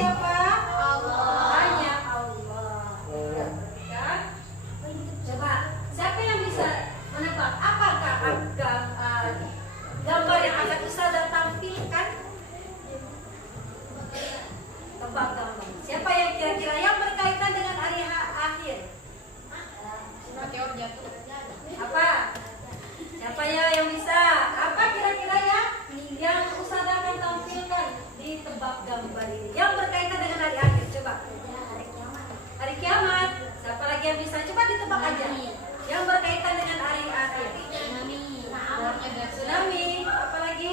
siapa? Allah. Hanya Allah. Ya. Coba, siapa yang bisa menebak apakah gambar yang akan Ustazah tampilkan? Tebak gambar. Siapa yang kira-kira yang berkaitan dengan hari akhir? Meteor jatuh. Apa? Siapa ya yang bisa? Apa kira-kira ya yang Ustazah akan tampilkan di tebak gambar ini? Yang berkaitan dengan hari akhir. Coba. Hari kiamat. Siapa lagi yang bisa? Coba ditebak aja. Yang berkaitan dengan hari akhir. Tsunami. Apa lagi?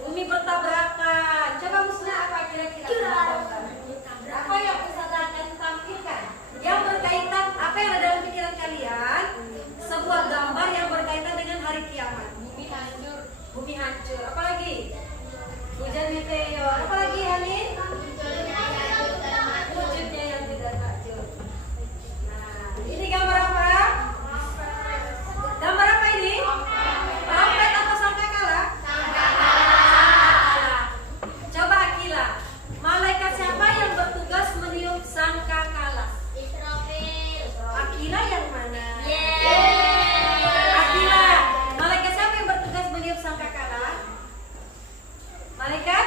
Bumi bertabrakan. Coba Musnah apa kira-kira? Apa yang Ustazah akan tampilkan? Yang berkaitan, apa yang ada dalam pikiran kalian? Sebuah gambar yang berkaitan dengan hari kiamat. Bumi hancur. Bumi hancur. Apa lagi? Hujan meteor. Apa lagi Halin? Wujudnya yang tidak takjub. Nah, ini gambar apa? Gambar apa ini? Trompet atau sangkakala? Sangkakala. Coba Akila, malaikat siapa yang bertugas meniup sangkakala? Akila yang mana? Akila, malaikat siapa yang bertugas meniup sangkakala? Malaikat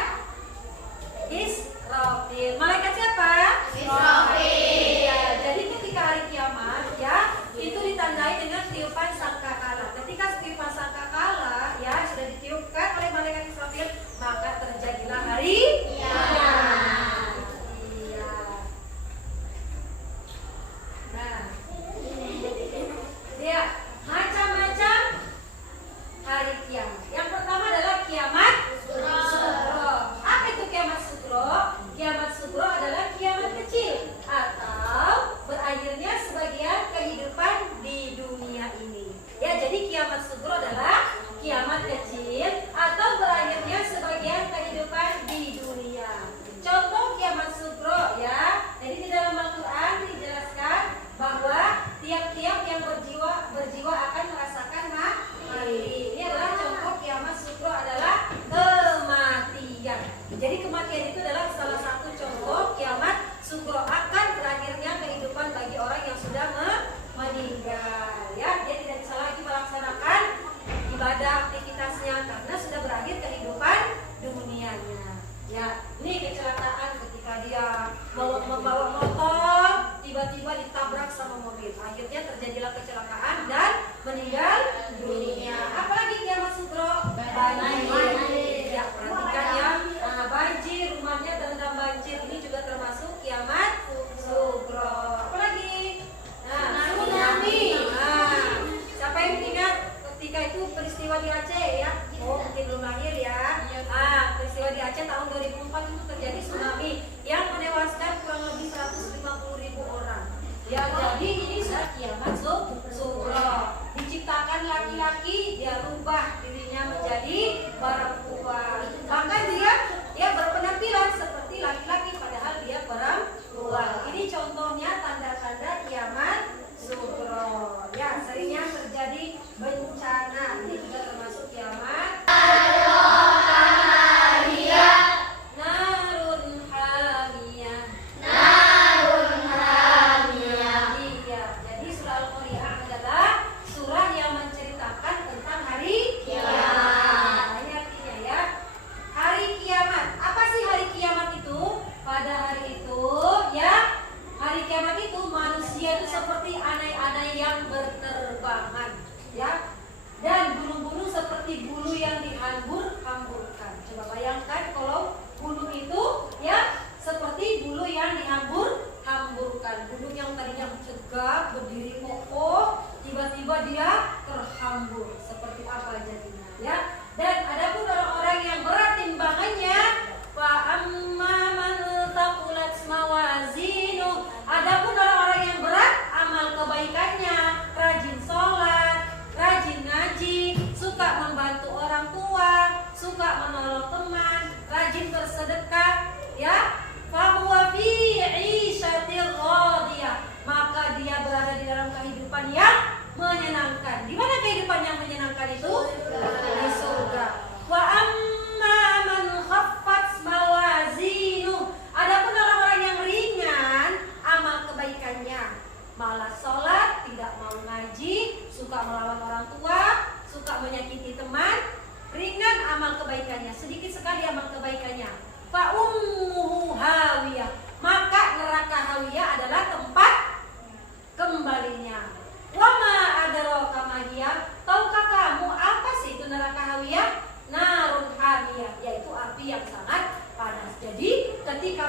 Israfil. Malaikat siapa? Israfil. Ya, jadi ketika hari kiamat ya, itu ditandai dengan tiupan sangkakala. Ketika tiupan sangkakala ya sudah ditiupkan oleh malaikat Israfil, maka terjadilah hari kiamat. Iya. Nah, ya, macam-macam hari kiamat. Yang pertama adalah kiamat sugro. Apa itu kiamat sugro? Kiamat sugro adalah kiamat kecil atau berakhirnya sebagian kehidupan di dunia ini. Ya, jadi kiamat sugro adalah kiamat kecil atau berakhirnya sebagian kehidupan di dunia. Contoh kiamat sugro ya. Jadi di dalam Al-Qur'an dijelaskan bahwa tiap-tiap yang berjiwa akan merasakan mati. Ini adalah contoh kiamat sugro adalah kematian. Jadi kematian itu adalah salah satu contoh kiamat sugro, akan berakhirnya kehidupan bagi orang yang sudah meninggal. Ya, dia tidak bisa lagi melaksanakan ibadah aktivitasnya karena sudah berakhir kehidupan dunianya. Ya, ini kecelakaan ketika dia membawa motor, tiba-tiba ditabrak sama mobil. Akhirnya terjadilah kecelakaan dan meninggal dunia. Apalagi kiamat sugro? Banjir. Ya, perhatikan ya. Nah, banjir, rumahnya terendam banjir. Ini juga termasuk kiamat sugro. Apalagi? Nah, tsunami. Nah, siapa yang ingat ketika itu peristiwa di Aceh ya? Oh, mungkin belum lahir ya. Peristiwa di Aceh tahun 2004 itu terjadi tsunami yang menewaskan kurang lebih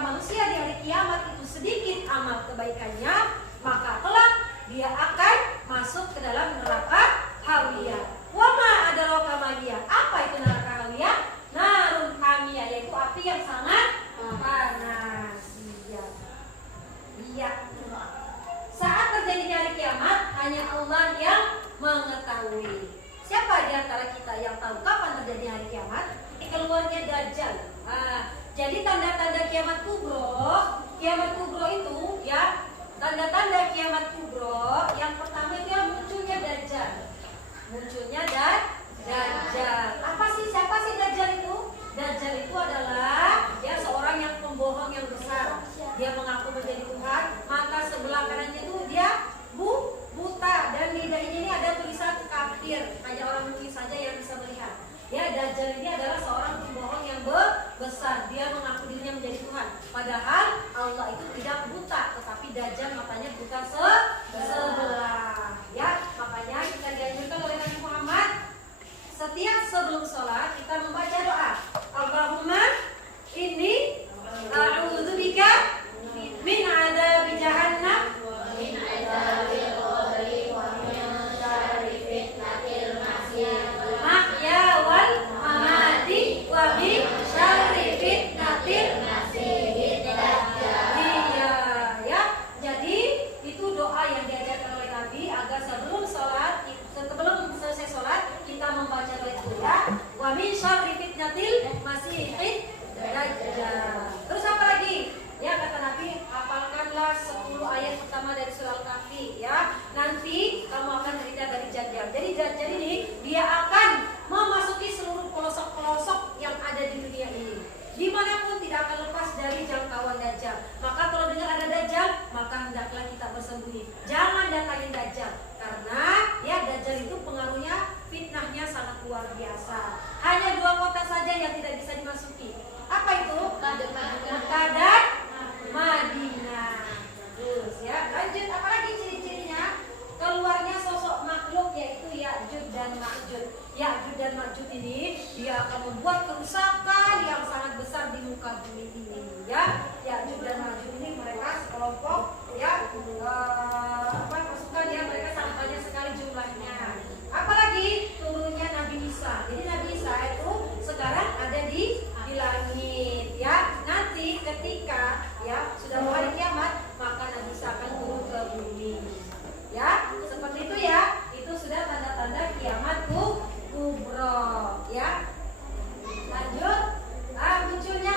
manusia di hari kiamat itu sedikit amal kebaikannya, maka kelak dia akan masuk ke dalam neraka hawiyah. Wa ma adraka ma hiya. Apa itu neraka hawiyah? Narun hamiyah, yaitu api yang sangat panas. Iya. Saat terjadinya hari kiamat hanya Allah yang mengetahui. Siapa di antara kita yang tahu kapan terjadi hari kiamat? Keluarnya Dajjal. Jadi tanda-tanda kiamat kubro itu ya, tanda-tanda kiamat kubro yang pertama itu munculnya Dajjal. Dajjal. Siapa sih Dajjal itu? Dajjal itu adalah ya seorang yang pembohong yang besar. Dia mengaku menjadi Tuhan, maka sebelah kanannya itu dia buta dan lidahnya ini ada tulisan kafir. Hanya orang mukmin saja yang bisa melihat. Ya, Dajjal ini adalah seorang pembohong yang besar. Dia mengaku dirinya menjadi Tuhan. Padahal Allah itu tidak buta, tetapi Dajjal matanya buta sebelah. Ya, makanya kita dianjurkan oleh Nabi Muhammad setiap sebelum sholat kita membaca doa. Allahumma inni a'udzubika min adzabi jahannam wa min adzabil qabri wa min syarri fitnatil masiihil mahya wal mamati wa min syarri fitnatil masiihid dajjal. Iya, ya. Jadi itu doa yang diajarkan oleh Nabi agar sebelum selesai sholat kita membaca doa itu ya. Wa min syarri fitnatil masiihid dajjal. Terus apa lagi? Ya kata Nabi, hafalkanlah 10 ayat pertama dari surah Al-Kahfi ya. Nanti kamu akan cerita dari Dajjal. Jadi Dajjal ini dia akan memasuki seluruh pelosok-pelosok yang ada di dunia ini. Dimanapun tidak akan lepas dari jangkauan Dajjal. Maka kalau dengar ada Dajjal, maka hendaklah kita bersembunyi. Jangan datangin Dajjal. Karena ya Dajjal itu pengaruhnya, fitnahnya sangat luar biasa. Hanya 2 kota saja yang tidak bisa dimasuki. Apa itu? Mekah dan Madinah. Terus ya, lanjut apalagi ciri-cirinya? Keluarnya sosok makhluk yaitu Ya'juj dan Ma'juj. Ya'juj dan Ma'juj ini dia akan membuat kerusakan yang sangat besar di muka bumi ini ya. Ya'juj dan Ma'juj ini mereka sekelompok ya pasukan ya, mereka sangat banyak sekali jumlahnya. Apalagi turunnya Nabi Isa. Jadi Nabi Isa itu sekarang ada di langit ya. Nanti ketika ya sudah mau hari kiamat maka Nabi Isa akan turun ke bumi ya, seperti itu ya. Itu sudah tanda-tanda kiamat kubro ya. Lanjut, munculnya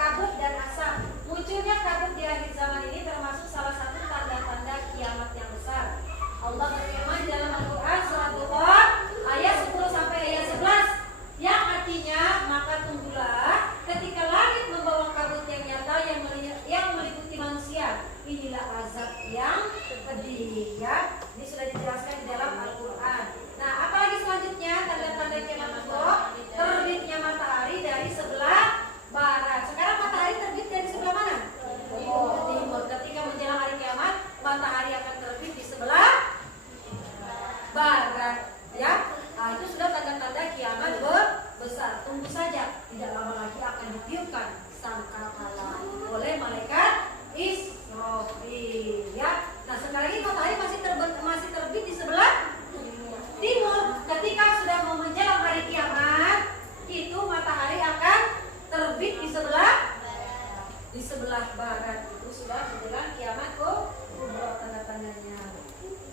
kabut dan asap. Munculnya kabut di akhir zaman ini termasuk salah satu tanda-tanda kiamat yang besar. Allah berfirman dalam Al-Quran surat Duha ayat 10 sampai ayat 11 yang artinya, maka tunggulah ketika langit membawa kabut yang nyata yang meliputi manusia. Inilah azab yang pedih ya. Ini sudah dijelaskan di dalam Al-Quran. Nah, apalagi selanjutnya tanda-tanda kiamat kubro? Terbitnya matahari dari sebelah barat. Sekarang matahari terbit dari sebelah mana? Timur. Ketika menjelang hari kiamat, matahari akan terbit di sebelah barat ya. Nah, itu sudah tanda-tanda kiamat besar. Tunggu saja, tidak lama lagi akan ditiupkan sangkakala oleh malaikat Israfil ya. Nah, sekarang ini matahari masih terbit di sebelah timur. Ketika sudah mau menjelang hari kiamat, itu matahari akan terbit di sebelah barat. Itu sudah menjelang kiamat kubro tanda-tandanya.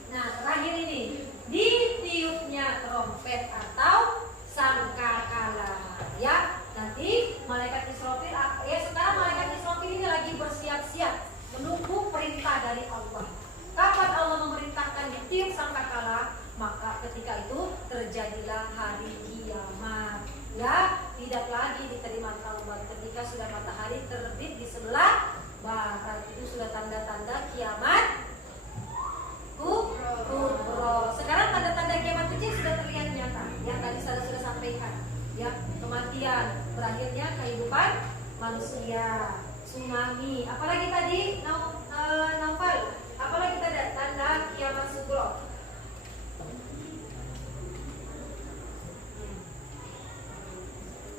Nah, terakhir ini ditiupnya trompet atau sangkakala ya. Nanti malaikat Israfil ya, sekarang malaikat Israfil ini lagi bersiap-siap menunggu perintah dari Allah. Kapan Allah memerintahkan ditiup sangkakala, maka ketika itu terjadilah hari kiamat ya. Tidak lagi diterima taubat ketika sudah matahari terbit di sebelah barat. Itu sudah tanda-tanda kiamat kubro. Sekarang tanda-tanda kiamat kecil sudah terlihat nyata. Yang tadi saya sudah sampaikan. Ya, kematian, berakhirnya kehidupan manusia, tsunami. Apalagi tadi Naufal, apalagi tanda kiamat kubro?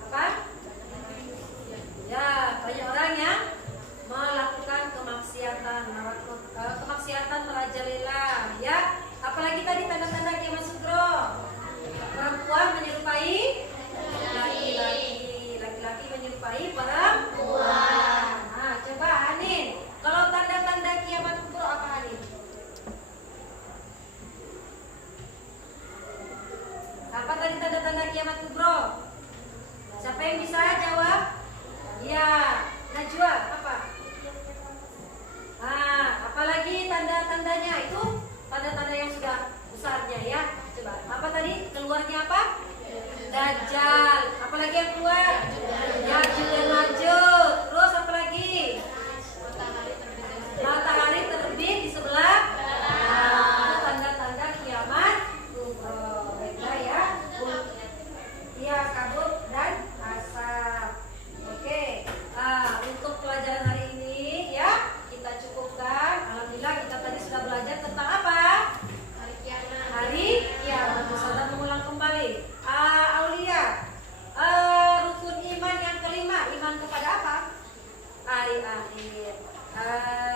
Apa? Ya, banyak orang yang Ah,